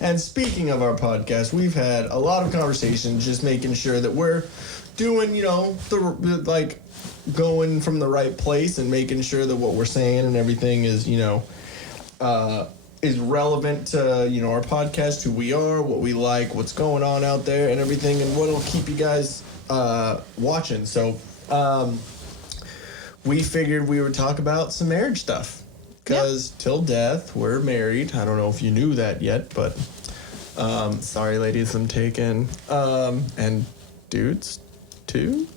And speaking of our podcast, we've had a lot of conversations just making sure that we're doing, going from the right place and making sure that what we're saying and everything is, is relevant to, our podcast, who we are, what we like, what's going on out there and everything, and what'll keep you guys watching. So we figured we would talk about some marriage stuff. Because till death, we're married. I don't know if you knew that yet, but sorry, ladies, I'm taken. And dudes, too?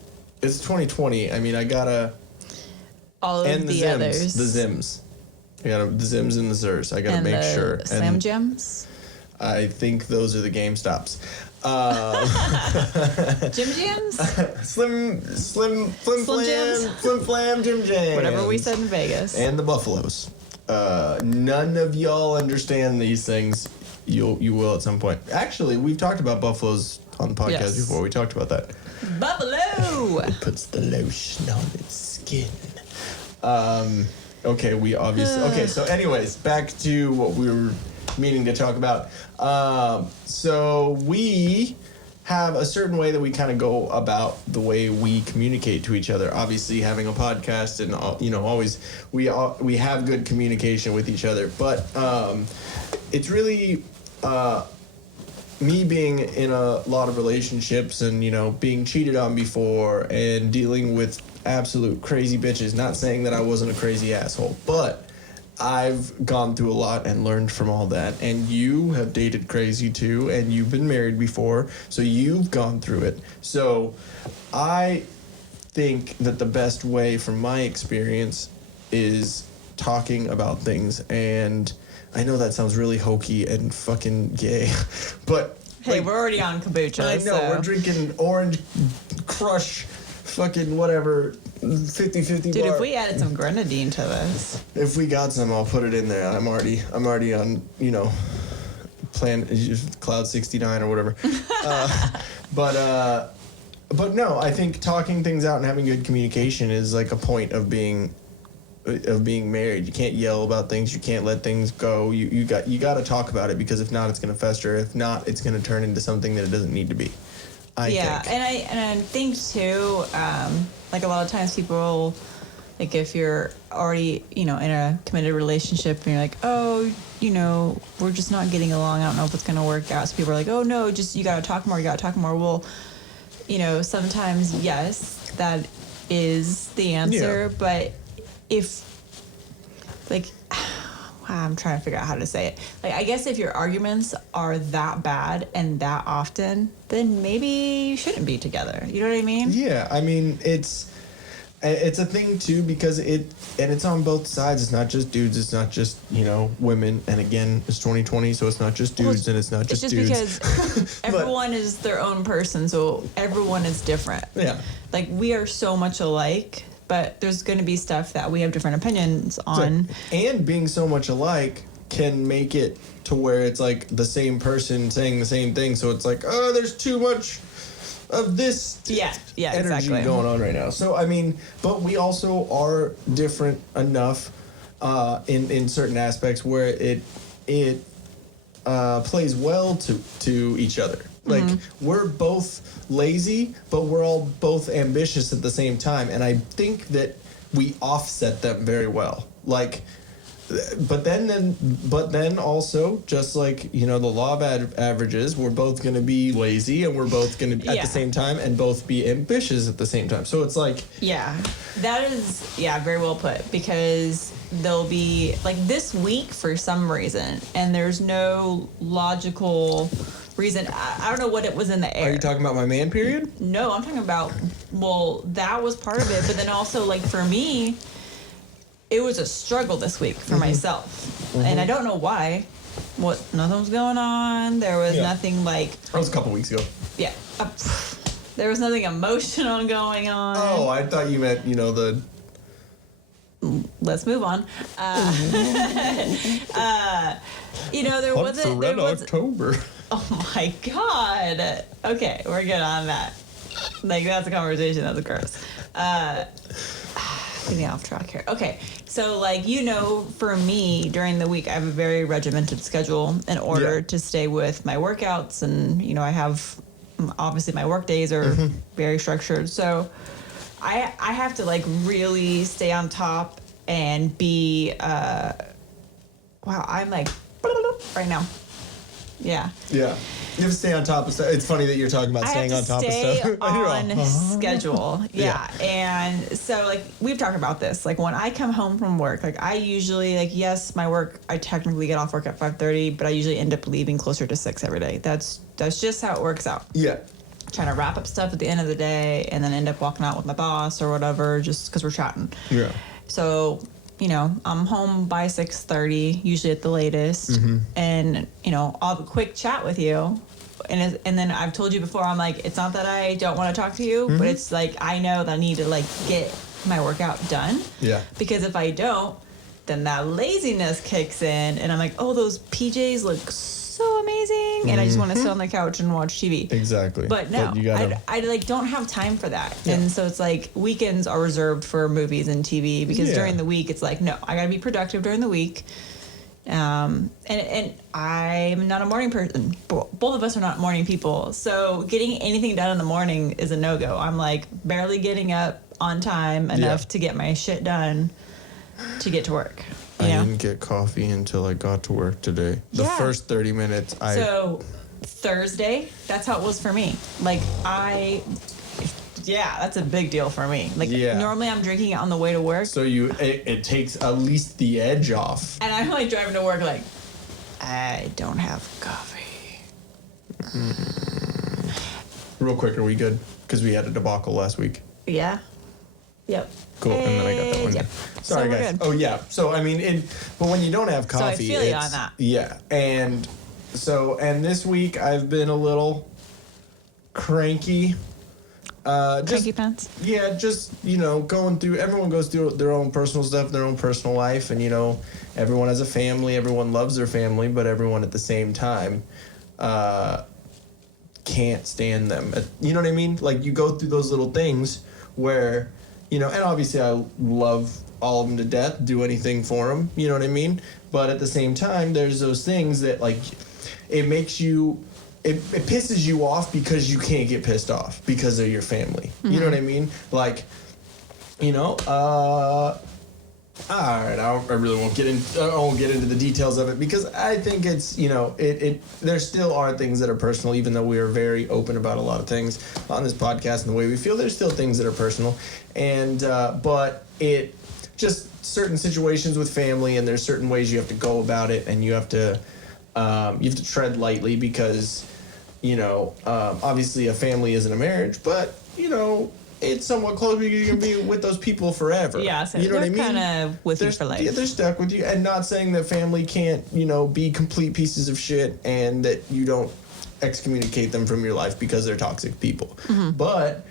It's 2020. I mean, I gotta... All of the others. The Zims. I gotta, the Zims and the Zers. I gotta make sure. And Slam Gems? I think those are the GameStops. Jim Jams? Flim Flam, Jim Jams. Whatever we said in Vegas. And the Buffaloes. None of y'all understand these things. You will at some point. Actually, we've talked about Buffaloes on the podcast before. We talked about that. Buffalo! It puts the lotion on its skin. Okay, we obviously... Okay, so anyways, back to what we were meaning to talk about. So we have a certain way that we kind of go about the way we communicate to each other. Obviously, having a podcast and always we have good communication with each other. But it's really me being in a lot of relationships and being cheated on before and dealing with absolute crazy bitches. Not saying that I wasn't a crazy asshole, but I've gone through a lot and learned from all that. And you have dated crazy too, and you've been married before, so you've gone through it. So I think that the best way, from my experience, is talking about things. And I know that sounds really hokey and fucking gay, but... Hey, we're already on kombucha. I know, we're drinking Orange Crush fucking whatever 50-50 Dude, bar. if we added some grenadine to this. If we got some, I'll put it in there. I'm already on, plan Cloud 69 or whatever. But no, I think talking things out and having good communication is like a point of being married. You can't yell about things. You can't let things go. You got to talk about it, because if not, it's going to fester. If not, it's going to turn into something that it doesn't need to be. I think. And I think too, like a lot of times people, like if you're already, in a committed relationship and you're like, oh, we're just not getting along. I don't know if it's going to work out. So people are like, oh no, just, you got to talk more. Well, sometimes yes, that is the answer. Yeah. But if I'm trying to figure out how to say it. Like, I guess if your arguments are that bad and that often, then maybe you shouldn't be together. You know what I mean? Yeah, I mean, it's a thing too, because it's on both sides. It's not just dudes. It's not just women. And again, it's 2020, so it's not just dudes and it's not just dudes. It's just because everyone is their own person, so everyone is different. Yeah. Like, we are so much alike, but there's going to be stuff that we have different opinions on. And being so much alike can make it to where it's like the same person saying the same thing. So it's like, oh, there's too much of this energy going on right now. So, I mean, but we also are different enough in certain aspects where it plays well to each other. Like, we're both lazy, but we're all both ambitious at the same time. And I think that we offset them very well. Like, but then also, just like, the law of averages, we're both going to be lazy and we're both going to, at the same time, and both be ambitious at the same time. So it's like... Yeah, that is, very well put, because there'll be, like, this week for some reason, and there's no logical... reason. I don't know what it was in the air. Are you talking about my man period? No, I'm talking about, that was part of it, but then also, like, for me, it was a struggle this week for myself. And I don't know why. Nothing was going on. There was nothing like... That was a couple weeks ago. Yeah. There was nothing emotional going on. Oh, I thought you meant, the... Let's move on. There wasn't... Red October. Oh my God. Okay, we're good on that. Like, that's a conversation. That's gross. Getting off track here. Okay. So, like, for me, during the week, I have a very regimented schedule in order to stay with my workouts. And, I have, obviously, my work days are very structured. So, I have to, like, really stay on top and be, wow, I'm, like, right now. Yeah. Yeah. You have to stay on top of stuff. It's funny that you're talking about staying on top of stuff. On schedule. Yeah. And so, like, we've talked about this. Like, when I come home from work, like, I usually, like, yes, my work, I technically get off work at 5:30, but I usually end up leaving closer to 6 every day. That's just how it works out. Yeah. Trying to wrap up stuff at the end of the day and then end up walking out with my boss or whatever just because we're chatting. Yeah. So, I'm home by 6:30, usually at the latest. And, I'll have a quick chat with you. And then I've told you before, I'm like, it's not that I don't want to talk to you, but it's like, I know that I need to, like, get my workout done. Yeah. Because if I don't, then that laziness kicks in. And I'm like, oh, those PJs look so amazing. And I just want to sit on the couch and watch TV. Exactly. But no, you gotta... I like don't have time for that. Yeah. And so it's like weekends are reserved for movies and TV because during the week it's like, no, I got to be productive during the week. And I'm not a morning person. Both of us are not morning people. So getting anything done in the morning is a no-go. I'm like barely getting up on time enough to get my shit done to get to work. I didn't get coffee until I got to work today. The first 30 minutes, So Thursday, that's how it was for me. Like, that's a big deal for me. Like, normally I'm drinking it on the way to work. So it takes at least the edge off. And I'm like driving to work like, I don't have coffee. Real quick, are we good? Because we had a debacle last week. Yeah. Yep. Cool. And then I got that one. Yep. Sorry, so guys. Good. Oh, yeah. So, I mean, but when you don't have coffee, so I feel you on that. Yeah. And this week I've been a little cranky. Cranky pants? Yeah, just, going through, everyone goes through their own personal stuff, their own personal life, and, everyone has a family, everyone loves their family, but everyone at the same time can't stand them. You know what I mean? Like, you go through those little things where, and obviously I love all of them to death, do anything for them, you know what I mean? But at the same time, there's those things that, like, it makes you... It pisses you off because you can't get pissed off because of your family. You know what I mean? Like, all right, I really won't get into the details of it because I think it's, there still are things that are personal, even though we are very open about a lot of things on this podcast and the way we feel. There's still things that are personal, and but it just certain situations with family, and there's certain ways you have to go about it, and you have to tread lightly because, obviously a family isn't a marriage, but it's somewhat close because you can be with those people forever. Yeah, so you know what I they're mean? kind of with you for life. Yeah, they're stuck with you. And not saying that family can't, be complete pieces of shit and that you don't excommunicate them from your life because they're toxic people. But...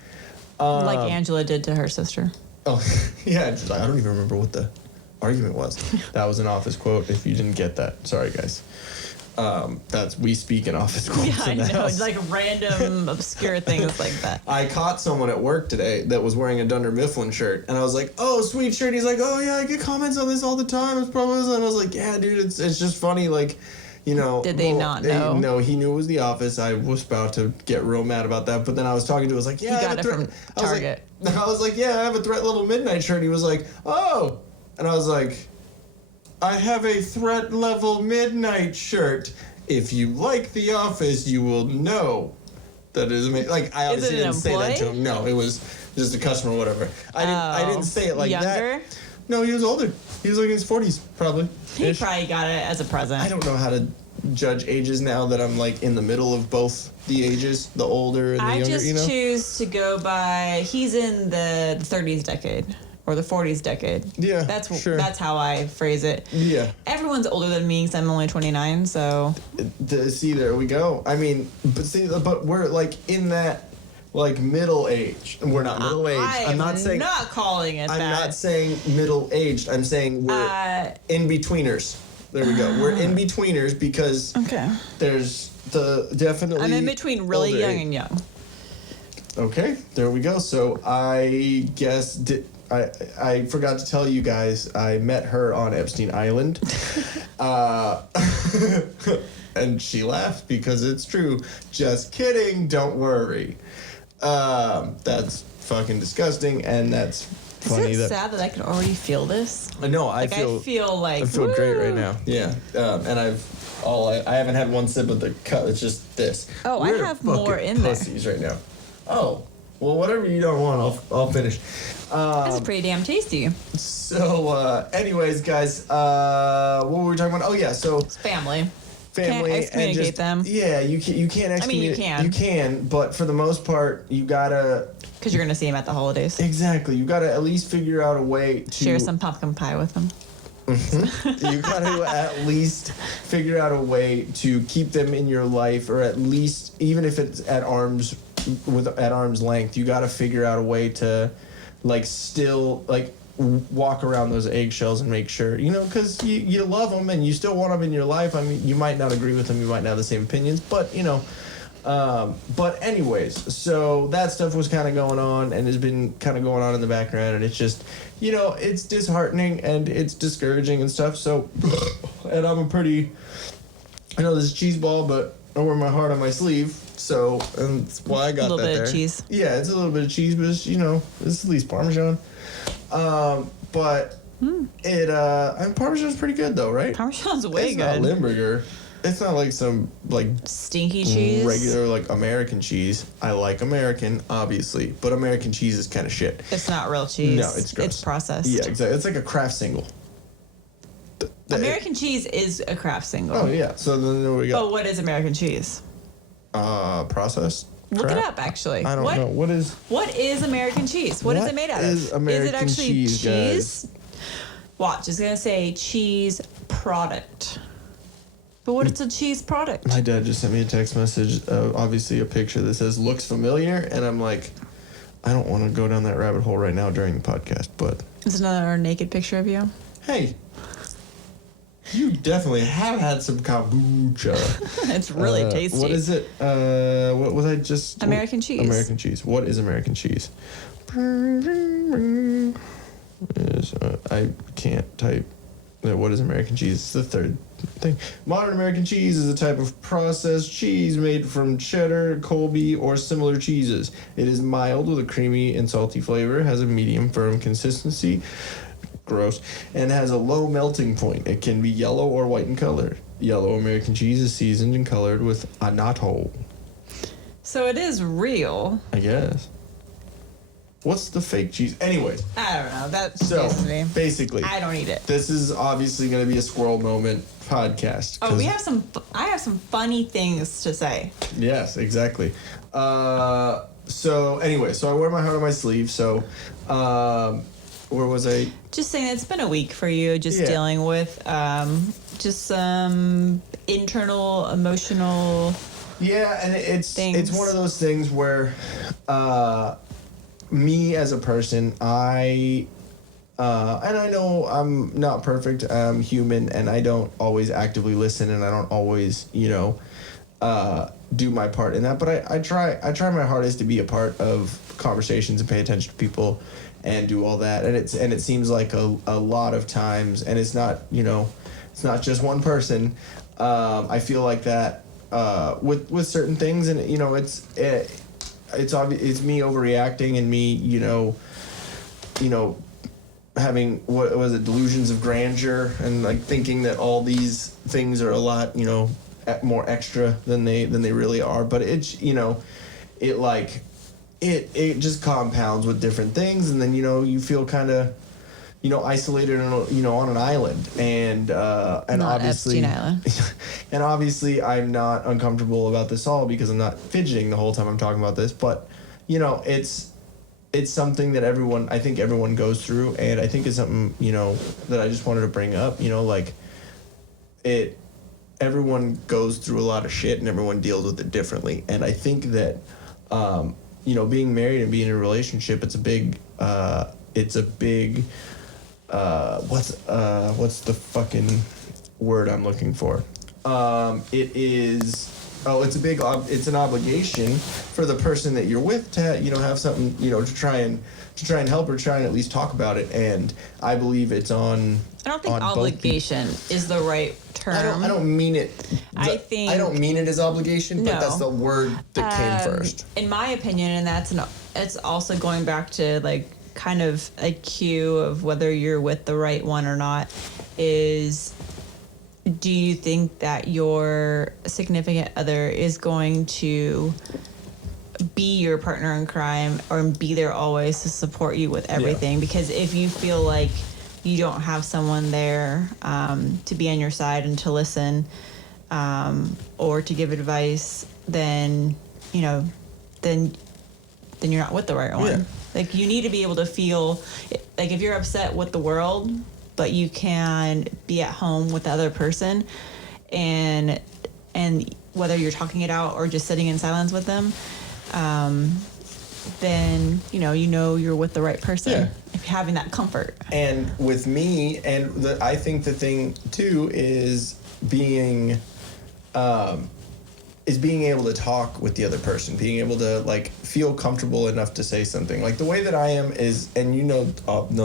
like Angela did to her sister. Oh, yeah. Just, I don't even remember what the argument was. That was an Office quote. If you didn't get that, sorry, guys. We speak in Office quotes. Yeah, I know. It's like random obscure things like that. I caught someone at work today that was wearing a Dunder Mifflin shirt, and I was like, "Oh, sweet shirt." He's like, "Oh yeah, I get comments on this all the time." It's probably, and I was like, "Yeah, dude, it's just funny." Like, Did they not know? No, he knew it was the Office. I was about to get real mad about that, but then I was talking to him. I was like, "Yeah, he got it from Target." I was like, "Yeah, I have a Threat Level Midnight shirt." He was like, "Oh," and I was like, "I have a Threat Level Midnight shirt. If you like The Office, you will know that it is amazing." Like, I obviously didn't say that to him. No, it was just a customer or whatever. I didn't say it like younger? that. No, he was older. He was like in his 40s, probably. He probably got it as a present. I don't know how to judge ages now that I'm like in the middle of both the ages, the older and the younger, I just choose to go by, he's in the 30s decade. Or the 40s decade. Yeah, that's how I phrase it. Yeah. Everyone's older than me because I'm only 29, so... See, there we go. I mean, but we're like in that like middle age. We're not middle aged. I'm not calling it that. I'm not saying middle aged. I'm saying we're in betweeners. There we go. We're in betweeners because there's definitely... I'm in between really young and young. Okay, there we go. So I guess I forgot to tell you guys, I met her on Epstein Island. And she laughed because it's true. Just kidding, don't worry. That's fucking disgusting, and that's funny. Is it sad that I can already feel this? No, I feel woo! Great right now. Yeah, and I haven't had one sip of the cup. It's just this. Oh, I have more in there. Pussies right now. Oh, well, whatever you don't want, I'll finish. That's pretty damn tasty. So, anyways, guys, what were we talking about? Oh yeah, so it's family. Can't excommunicate them. Yeah, you can't excommunicate. I mean, you can. You can, but for the most part, you gotta. Because you're gonna see them at the holidays. Exactly, you gotta at least figure out a way to share some pumpkin pie with them. Mm-hmm. You gotta at least figure out a way to keep them in your life, or at least even if it's at arm's length, you gotta figure out a way to, like, still like walk around those eggshells and make sure, because you love them and you still want them in your life. I mean, you might not agree with them, you might not have the same opinions, but but anyways, so that stuff was kind of going on and has been kind of going on in the background, and it's just, it's disheartening and it's discouraging and stuff. So, and I know this is cheese ball, but I wear my heart on my sleeve. So, and that's why I got that there. A little bit of cheese. Yeah, it's a little bit of cheese, but it's, it's at least Parmesan. But and Parmesan's pretty good though, right? Parmesan's way good. It's not Limburger. It's not like some stinky cheese. Regular American cheese. I like American, obviously, but American cheese is kind of shit. It's not real cheese. No, it's gross. It's processed. Yeah, exactly. It's like a Kraft single. American cheese is a Kraft single. Oh yeah. So then we got. Oh, what is American cheese? Processed. Look it up, actually. I don't know. What is American cheese? What is it made out of? Is American it actually cheese? Guys? Watch, it's gonna say cheese product. But what is a cheese product? My dad just sent me a text message, obviously a picture that says "looks familiar," and I'm like, I don't want to go down that rabbit hole right now during the podcast, but it's another naked picture of you. Hey. You definitely have had some kombucha. It's really tasty. What is it? What was I just... American cheese. American cheese. What is American cheese? I can't type. What is American cheese? It's the third thing. Modern American cheese is a type of processed cheese made from cheddar, Colby, or similar cheeses. It is mild with a creamy and salty flavor, has a medium firm consistency, gross, and has a low melting point. It can be yellow or white in color. Yellow American cheese is seasoned and colored with annatto. So it is real. I guess. What's the fake cheese? Anyways. I don't know. That's me. Basically. I don't eat it. This is obviously going to be a squirrel moment podcast. Oh, I have some funny things to say. Yes, exactly. So anyway, so I wear my heart on my sleeve. So, where was I? Just saying, it's been a week for you, just dealing with just some internal emotional. Yeah, and it's one of those things where me as a person, and I know I'm not perfect. I'm human, and I don't always actively listen, and I don't always do my part in that. But I try my hardest to be a part of conversations and pay attention to people and do all that, and it seems like a lot of times, and it's not it's not just one person. I feel like that with certain things, and it's obvious it's me overreacting and me having what was it, delusions of grandeur, and like thinking that all these things are a lot more extra than they really are. But it's it just compounds with different things, and then you feel kind of isolated on an island, and not obviously Epstein Island. And obviously I'm not uncomfortable about this all because I'm not fidgeting the whole time I'm talking about this, but it's something that I think everyone goes through, and I think it's something that I just wanted to bring up. Everyone goes through a lot of shit, and everyone deals with it differently, and I think that being married and being in a relationship, it's a big what's the fucking word I'm looking for? It is it's an obligation for the person that you're with to have something to try and help or try and at least talk about it. And I believe it's on. I don't think obligation is the right term. I don't mean it. I don't mean it as obligation, but that's the word that came first. In my opinion, and it's also going back to like kind of a cue of whether you're with the right one or not. Is, do you think that your significant other is going to be your partner in crime or be there always to support you with everything? Yeah. Because if you feel like you don't have someone there to be on your side and to listen or to give advice, then you're not with the right one. Yeah. Like, you need to be able to feel like if you're upset with the world, but you can be at home with the other person, and whether you're talking it out or just sitting in silence with them, then you're with the right person. Yeah. If you're having that comfort. And with me, I think the thing too is being able to talk with the other person, being able to like feel comfortable enough to say something. Like the way that I am is, and know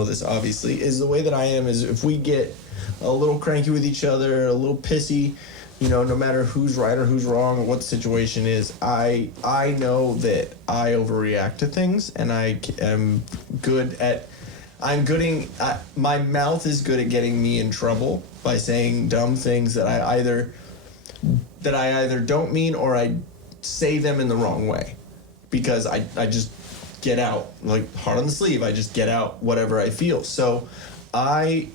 this obviously, is the way that I am is if we get a little cranky with each other, a little pissy, no matter who's right or who's wrong or what the situation is, I know that I overreact to things, and I am good at, my mouth is good at getting me in trouble by saying dumb things that I either don't mean or I say them in the wrong way, because I just get out, like heart on the sleeve, I just get out whatever I feel. So I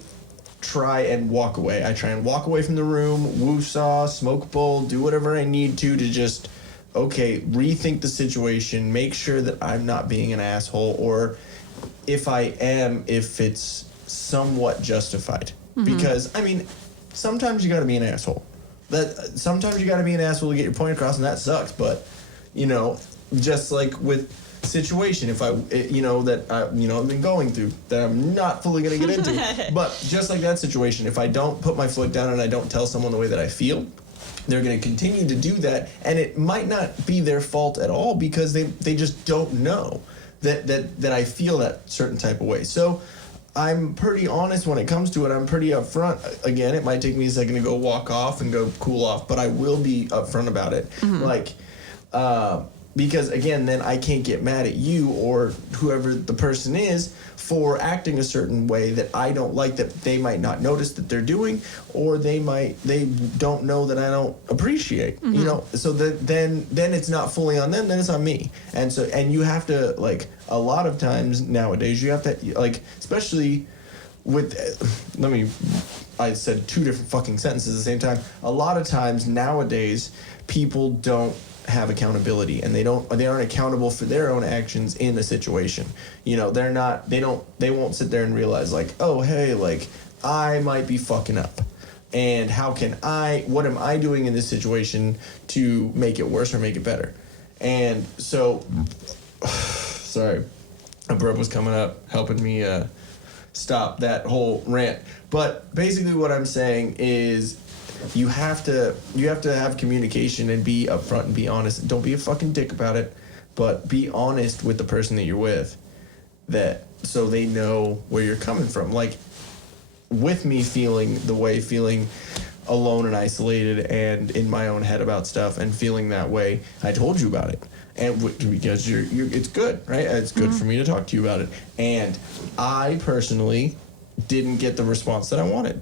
try and walk away. I try and walk away from the room, woo-saw, smoke a bowl, do whatever I need to just, rethink the situation, make sure that I'm not being an asshole, or if I am, if it's somewhat justified. Mm-hmm. Because, sometimes you gotta be an asshole. Sometimes you gotta be an asshole to get your point across, and that sucks, but, just like with situation, if I've been going through, that I'm not fully going to get into, but just like that situation, if I don't put my foot down and I don't tell someone the way that I feel, they're going to continue to do that, and it might not be their fault at all, because they just don't know that I feel that certain type of way. So I'm pretty honest when it comes to it. I'm pretty upfront. Again, it might take me a second to go walk off and go cool off, but I will be upfront about it. Mm-hmm. Because, again, then I can't get mad at you or whoever the person is for acting a certain way that I don't like, that they might not notice that they're doing, or they don't know that I don't appreciate, mm-hmm. So then it's not fully on them, then it's on me. And you have to, like, a lot of times nowadays, you have to, like, especially with, I said two different fucking sentences at the same time. A lot of times nowadays, people don't have accountability, and they aren't accountable for their own actions in a situation. They won't sit there and realize, like, oh, hey, like, I might be fucking up, and what am I doing in this situation to make it worse or make it better? And so sorry, a burp was coming up helping me stop that whole rant. But basically what I'm saying is, you have to have communication and be upfront and be honest. Don't be a fucking dick about it, but be honest with the person that you're with, so they know where you're coming from. Like, with me feeling alone and isolated and in my own head about stuff and feeling that way, I told you about it. And because it's good, right? It's good, mm-hmm. for me to talk to you about it. And I personally didn't get the response that I wanted.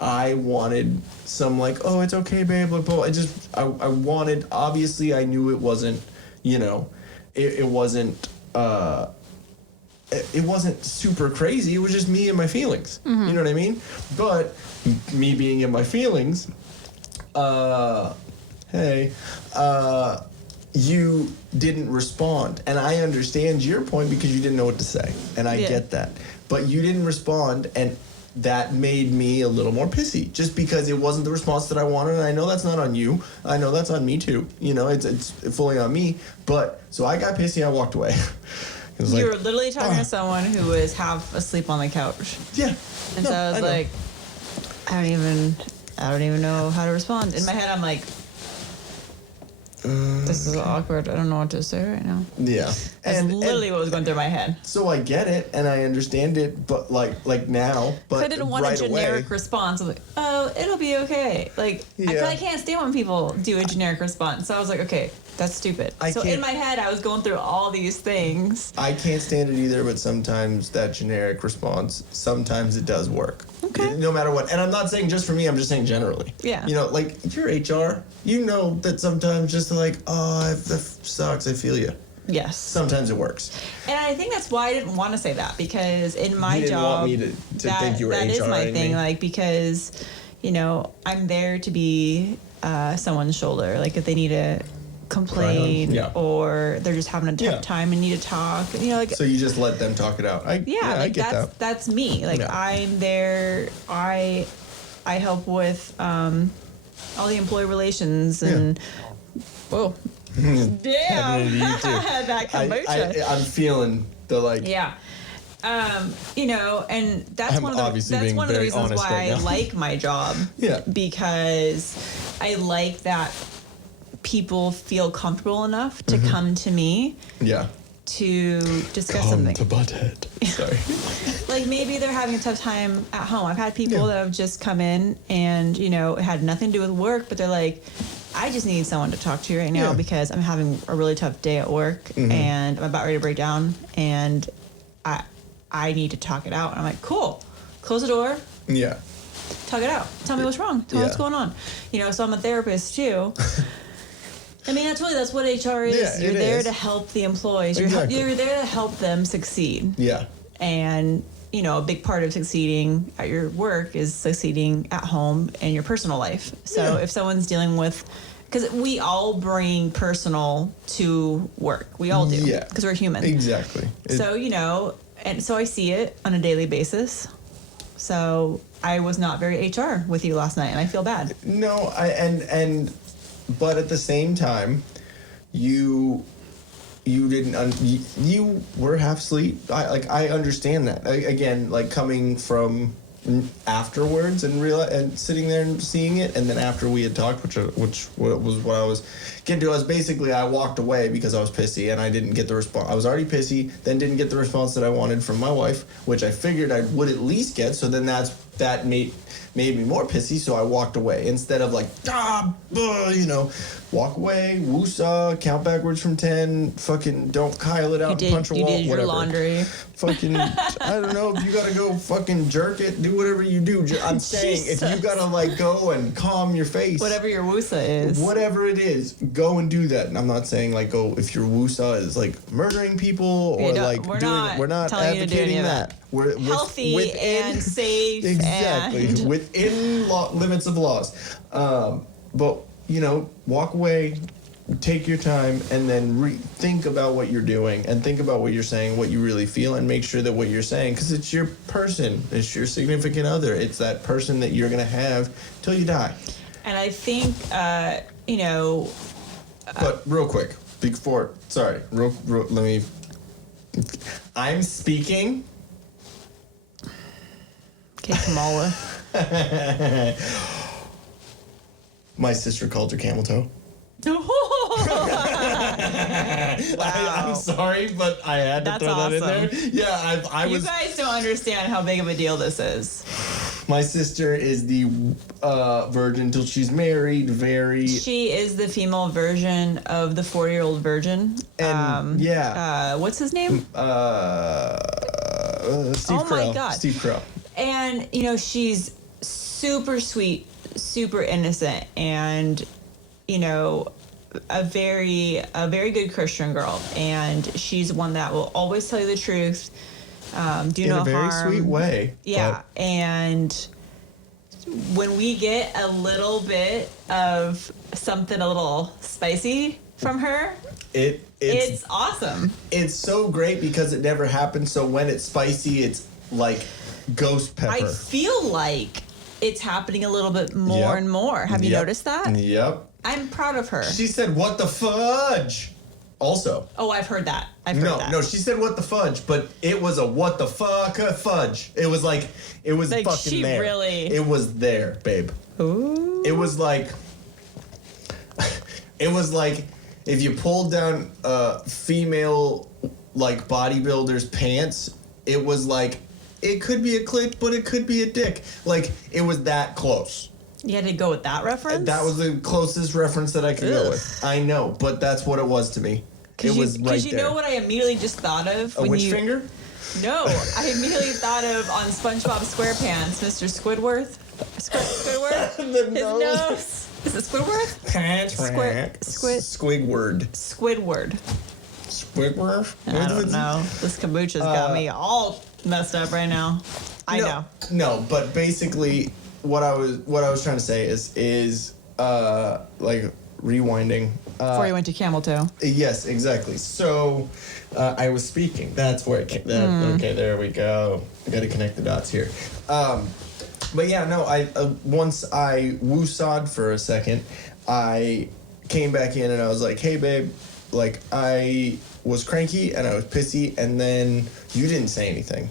I wanted some, like, oh, it's okay, babe, blah, blah. I wanted, obviously I knew it wasn't, it wasn't super crazy. It was just me and my feelings. Mm-hmm. You know what I mean? But me being in my feelings, you didn't respond. And I understand your point because you didn't know what to say. And I get that. But you didn't respond, and that made me a little more pissy, just because it wasn't the response that I wanted. And I know that's not on you. I know that's on me too. It's fully on me. But so I got pissy. I walked away. You were literally talking to someone who was half asleep on the couch. Yeah. And so I was like, I don't even know how to respond. In my head, I'm like, This is awkward. I don't know what to say right now. Yeah. That's literally what was going through my head. So I get it and I understand it, but like now, but I didn't want right a generic away, response. I was like, oh, it'll be okay. Like, I can't stand when people do a generic response. So I was like, okay, that's stupid. So in my head, I was going through all these things. I can't stand it either, but sometimes that generic response, sometimes it does work. Okay. No matter what. And I'm not saying just for me, I'm just saying generally. Yeah. You know, like, you're HR, you know that sometimes just like, oh, that sucks, I feel you. Yes. Sometimes it works. And I think that's why I didn't want to say that, because in my You didn't job, want me to think you were that is HR my -ing thing. me. Like, because, you know, I'm there to be someone's shoulder. Like, if they need to complain Yeah. or they're just having a tough time and need to talk, you know, like. So you just let them talk it out. I Like get that. that's me. Like, I'm there. I help with all the employee relations and. Whoa. Damn. That kombucha. I'm feeling the like. Yeah. You know, and that's I'm one of the obviously being one of the very reasons honest why right I now. like my job. Yeah. Because I like that people feel comfortable enough to come to me Yeah. to discuss something. Butthead. Sorry. Like, maybe they're having a tough time at home. I've had people that have just come in and, you know, it had nothing to do with work, but they're like, I just need someone to talk to right now because I'm having a really tough day at work and I'm about ready to break down and I need to talk it out. And I'm like, cool. Close the door. Yeah. Talk it out. Tell me what's wrong. Tell me what's going on. You know, so I'm a therapist too. I mean, that's what HR is. Yeah, You're it there is. to help the employees. Exactly. You're there to help them succeed. Yeah. And, you know, a big part of succeeding at your work is succeeding at home and your personal life. So if someone's dealing with, because we all bring personal to work. We all do. Yeah. Because we're human. Exactly. So, you know, and so I see it on a daily basis. So I was not very HR with you last night and I feel bad. No, but at the same time, you didn't you were half asleep. I understand that. Again, like coming from afterwards and sitting there and seeing it, and then after we had talked, which was what I was getting to. I walked away because I was pissy and I didn't get the response. I was already pissy, then didn't get the response that I wanted from my wife, which I figured I would at least get. So then that made me more pissy. So I walked away instead of like you know, walk away, woosah, count backwards from 10, fucking don't Kyle it out and punch a wall. You did your whatever. laundry. Fucking, I don't know, if you gotta go fucking jerk it, do whatever you do. I'm saying, if you gotta like go and calm your face. Whatever your woosah is. Whatever it is, go and do that. And I'm not saying like go if your woosah is like murdering people or like we're we're not telling you to do any advocating of that. We're healthy within, and safe. exactly And within limits of laws. But you know, walk away, take your time, and then think about what you're doing and think about what you're saying, what you really feel, and make sure that what you're saying, because it's your person, it's your significant other, it's that person that you're gonna have till you die. And I think, you know. But real quick, before, sorry, let me. I'm speaking. Okay, Kamala. My sister called her Camel Toe. I'm sorry, but I had to That's throw that in awesome. there. Yeah, I was. You guys don't understand how big of a deal this is. My sister is the virgin till she's married. She is the female version of the 4-year-old virgin. And What's his name? Steve Oh my Carell. God. Steve Carell. And, you know, she's super sweet, super innocent, and, you know, a very good Christian girl. And she's one that will always tell you the truth, do no harm. In a very sweet way. Yeah. And when we get a little bit of something a little spicy from her, it's awesome. It's so great because it never happens. So when it's spicy, it's like ghost pepper. I feel like it's happening a little bit more and more. Have you noticed that? Yep. I'm proud of her. She said, "What the fudge?" Also. Oh, I've heard that. I've heard that. No, she said "what the fudge," but it was a "what the fuck fudge." It was like it was Like, fucking she there. really- It was there, babe. Ooh. It was like. It was like if you pulled down a female like bodybuilder's pants, it was like it could be a clit, but it could be a dick. Like it was that close. You had to go with that reference? That was the closest reference that I could go with. I know, but that's what it was to me. It was right there. Because you know what I immediately just thought of? A witch finger? No, I immediately thought of on SpongeBob SquarePants, Mr. Squidward. Squidward? The His nose. Is it Squidward? Squidward. Squidward. Squidward? I don't know. This kombucha's got me all messed up right now. I know. No, but basically what I was trying to say is like rewinding. Before you went to Camel Toe. Yes, exactly. So I was speaking. That's where it came. Okay, there we go. I got to connect the dots here. But yeah, no. I once I woosawed for a second, I came back in and I was like, "Hey, babe, like I was cranky and I was pissy, and then you didn't say anything."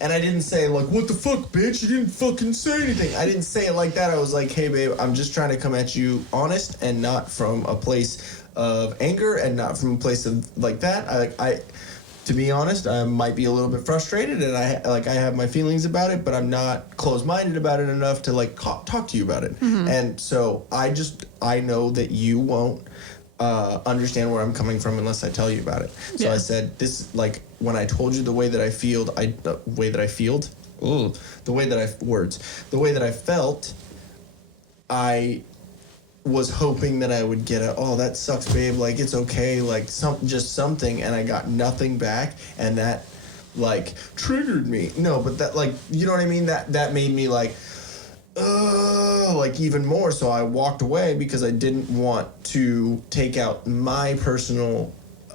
And I didn't say, like, "What the fuck, bitch? You didn't fucking say anything." I didn't say it like that. I was like, "Hey, babe, I'm just trying to come at you honest and not from a place of anger and not from a place of like that. I to be honest, I might be a little bit frustrated and I have my feelings about it, but I'm not closed-minded about it enough to, like, talk to you about it." Mm-hmm. And so I know that you won't understand where I'm coming from unless I tell you about it. So I said, this, like, when I told you the way that I felt, I was hoping that I would get oh, that sucks, babe, like, it's okay, like, just something, and I got nothing back, and that, like, triggered me. No, but that, like, you know what I mean? That made me, like, like, even more, so I walked away because I didn't want to take out my personal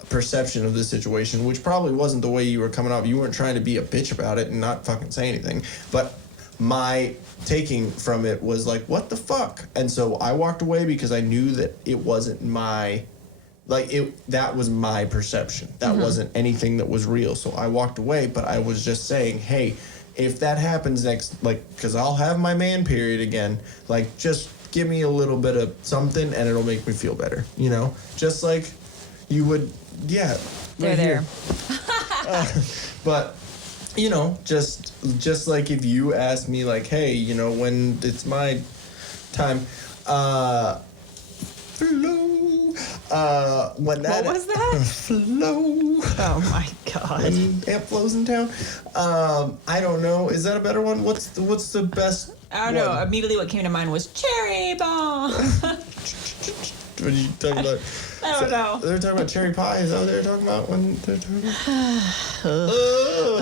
perception of the situation, which probably wasn't the way you were coming off. You weren't trying to be a bitch about it and not fucking say anything, but my taking from it was like, what the fuck? And so I walked away because I knew that it wasn't my, like, that was my perception. That wasn't anything that was real. So I walked away, but I was just saying, hey, if that happens next, like, because I'll have my man period again, like, just give me a little bit of something and it'll make me feel better, you know? Just like you would, yeah. Right there. But, you know, just like if you ask me, like, hey, you know, when it's my time, flow. When that what was that? Flow. Oh my god. When amp flows in town. I don't know. Is that a better one? What's the best? I don't know. Immediately, what came to mind was cherry bomb. What are you talking about? I don't know. They're talking about cherry pie. Is that what they're talking about when they're talking about?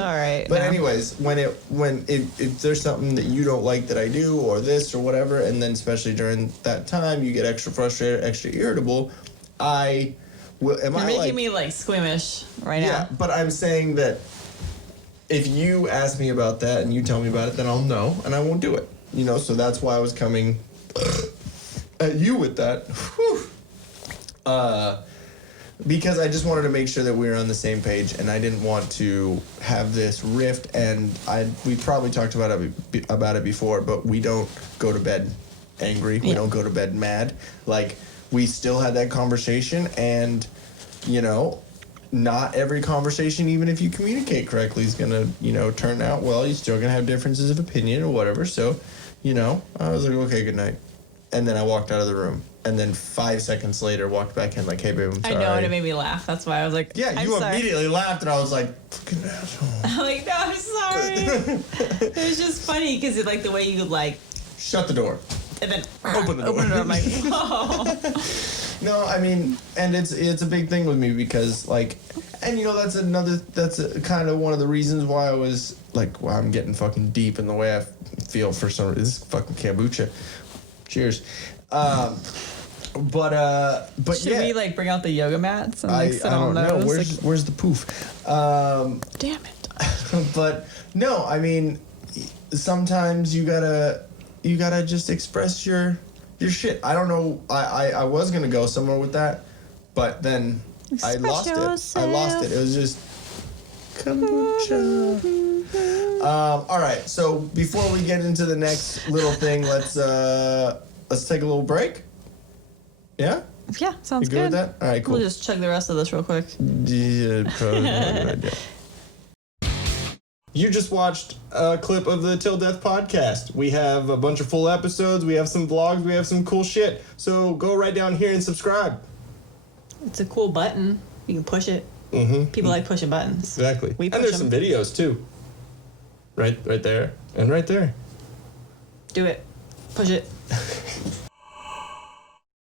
All right. But anyways, if there's something that you don't like that I do or this or whatever, and then especially during that time you get extra frustrated, extra irritable, You're making me like squeamish right now. Yeah, but I'm saying that if you ask me about that and you tell me about it, then I'll know and I won't do it. You know, so that's why I was coming at you with that. Whew. Because I just wanted to make sure that we were on the same page, and I didn't want to have this rift. And we probably talked about it before, but we don't go to bed angry. We don't go to bed mad. Like, we still had that conversation, and, you know, not every conversation, even if you communicate correctly, is gonna, you know, turn out well. You're still gonna have differences of opinion or whatever. So, you know, I was like, okay, good night. And then I walked out of the room. And then 5 seconds later, walked back in like, hey, babe, I'm sorry. I know, and it made me laugh. That's why I was like, yeah, you immediately laughed, and I was like, fucking asshole. I'm like, no, I'm sorry. It was just funny because it, like, the way you, like... Shut the door. And then... Open the door. I'm like, whoa. No, I mean, and it's a big thing with me because, like, and, you know, that's kind of one of the reasons why I was, like, wow, I'm getting fucking deep in the way I feel for some reason. This is fucking kombucha. Cheers. But should we like bring out the yoga mats and like sit on those? I don't know. Where's the poof? Damn it. But no, I mean, sometimes you gotta just express your shit. I don't know. I was gonna go somewhere with that, but then I lost it. It was just kombucha. All right. So before we get into the next little thing, let's take a little break. Yeah? Yeah, sounds You good with that? All right, cool. We'll just chug the rest of this real quick. Yeah, probably not a good idea. You just watched a clip of the Till Death podcast. We have a bunch of full episodes. We have some vlogs. We have some cool shit. So go right down here and subscribe. It's a cool button. You can push it. Mm-hmm. People like pushing buttons. Exactly. We push and there's them. some videos too. Right there and right there. Do it. Push it.